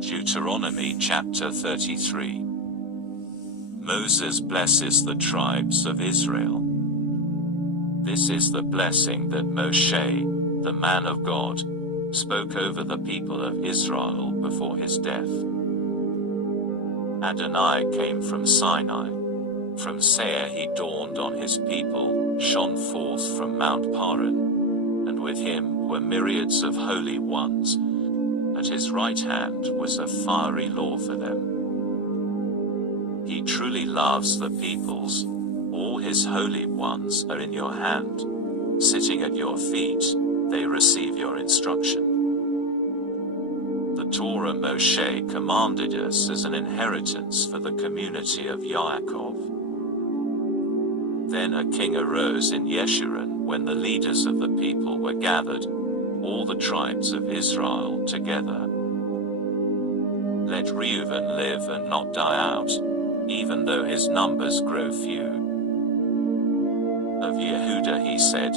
Deuteronomy chapter 33. Moses blesses the tribes of Israel. This is the blessing that Moshe, the man of God, spoke over the people of Israel before his death. Adonai came from Sinai. From Seir he dawned on his people, shone forth from Mount Paran, and with him were myriads of holy ones. At his right hand was a fiery law for them. He truly loves the peoples. All his holy ones are in your hand. Sitting at your feet, they receive your instruction. The Torah Moshe commanded us as an inheritance for the community of Yaakov. Then a king arose in Yeshurun when the leaders of the people were gathered, all the tribes of Israel together. Let Reuben live and not die out, even though his numbers grow few. Of Yehuda he said,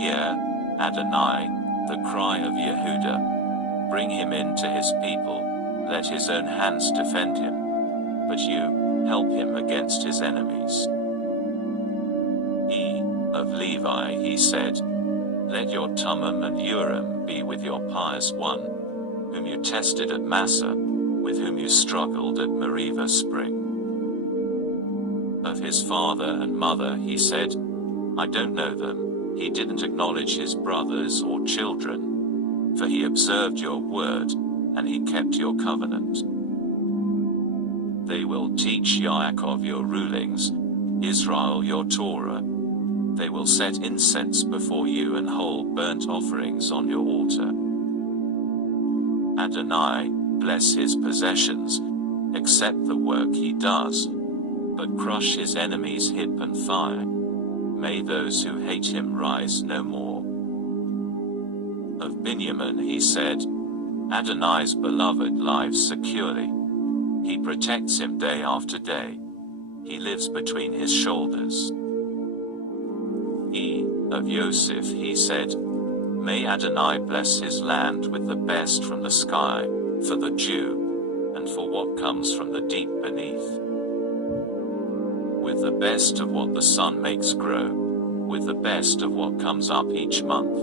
Hear, Adonai, the cry of Yehuda. Bring him in to his people, let his own hands defend him. But you, help him against his enemies. Of Levi he said, Let your Thummim and Urim be with your pious one, whom you tested at Massa, with whom you struggled at Meribah spring. Of his father and mother he said, I don't know them. He didn't acknowledge his brothers or children, for he observed your word, and he kept your covenant. They will teach Yaakov your rulings, Israel your Torah. They will set incense before you and hold burnt offerings on your altar. Adonai, bless his possessions, accept the work he does, but crush his enemies' hip and thigh. May those who hate him rise no more. Of Binyamin he said, Adonai's beloved lives securely. He protects him day after day. He lives between his shoulders. Of Yosef he said, May Adonai bless his land with the best from the sky, for the dew, and for what comes from the deep beneath. With the best of what the sun makes grow, with the best of what comes up each month.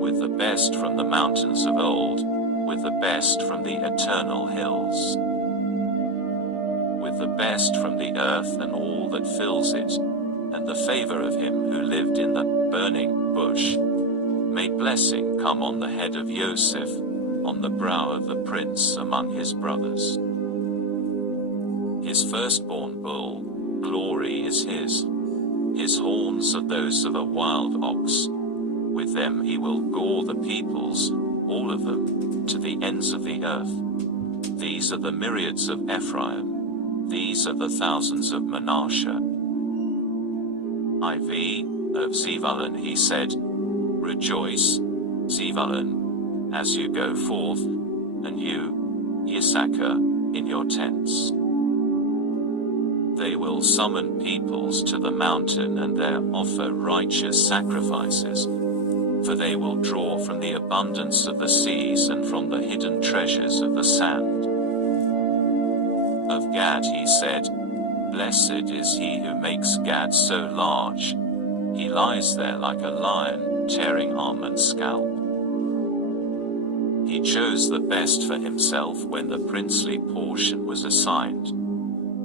With the best from the mountains of old, with the best from the eternal hills. With the best from the earth and all that fills it, and the favor of him who lived in the burning bush. May blessing come on the head of Yosef, on the brow of the prince among his brothers. His firstborn bull, glory is his. His horns are those of a wild ox. With them he will gore the peoples, all of them, to the ends of the earth. These are the myriads of Ephraim. These are the thousands of Manasseh. Of Zebulun he said, Rejoice, Zebulun, as you go forth, and you, Issachar, in your tents. They will summon peoples to the mountain and there offer righteous sacrifices, for they will draw from the abundance of the seas and from the hidden treasures of the sand. Of Gad he said, Blessed is he who makes Gad so large. He lies there like a lion, tearing arm and scalp. He chose the best for himself when the princely portion was assigned.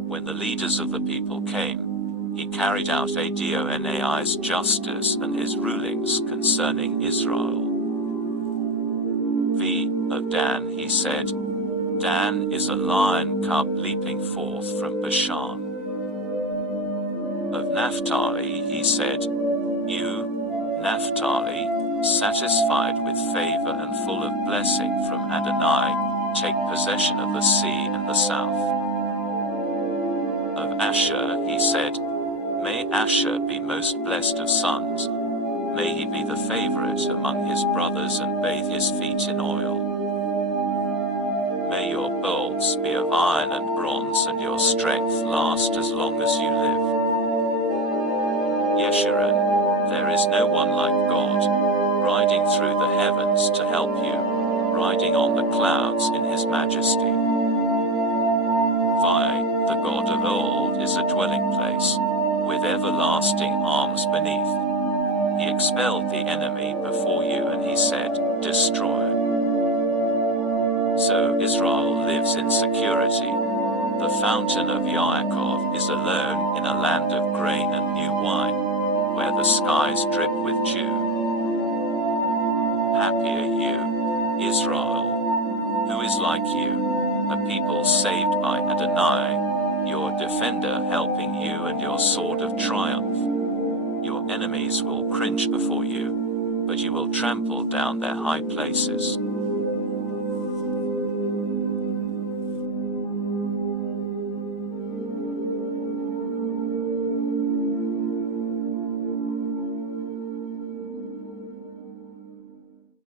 When the leaders of the people came, he carried out Adonai's justice and his rulings concerning Israel. Of Dan he said, Dan is a lion cub leaping forth from Bashan. Of Naphtali he said, You, Naphtali, satisfied with favor and full of blessing from Adonai, take possession of the sea and the south. Of Asher he said, May Asher be most blessed of sons. May he be the favorite among his brothers and bathe his feet in oil. May your bowls be of iron and bronze and your strength last as long as you live. Yeshurun, there is no one like God, riding through the heavens to help you. riding on the clouds in his majesty. The God of old is a dwelling place, with everlasting arms beneath. He expelled the enemy before you, and he said, destroy. So Israel lives in security. The fountain of Yaakov is alone in a land of grain and new wine, where the skies drip with dew. Happy are you, Israel. Who is like you? A people saved by Adonai, your defender helping you and your sword of triumph. Your enemies will cringe before you, but you will trample down their high places.